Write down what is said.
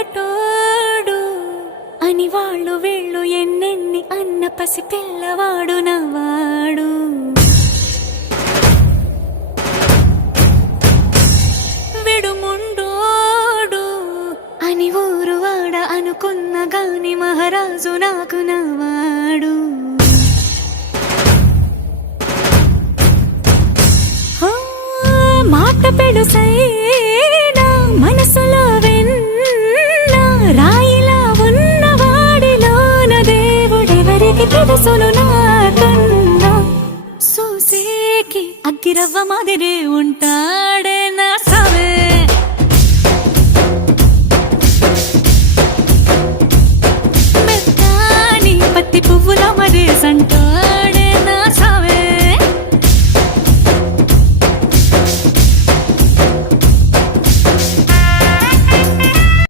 మొగటోడు అని వాళ్ళు వీళ్ళు ఎన్నెన్ని అన్న పసి పిల్లవాడు నవ్వాడు. విడుముండోడు అని ఊరు వాడ అనుకున్న గాని మహారాజు నాకు నవ్వాడు. మాట పెడుసైనా మనసులో వెన్న రాయిలా ఉన్నవాడిలోన దేవుడెవరికి తెలుసును నాకన్నా. సూసేకి అగ్గిరవ్వ మాదిరే ఉంటాడే నా సవే. మెత్తాని పత్తి పువ్వుల మరే సంట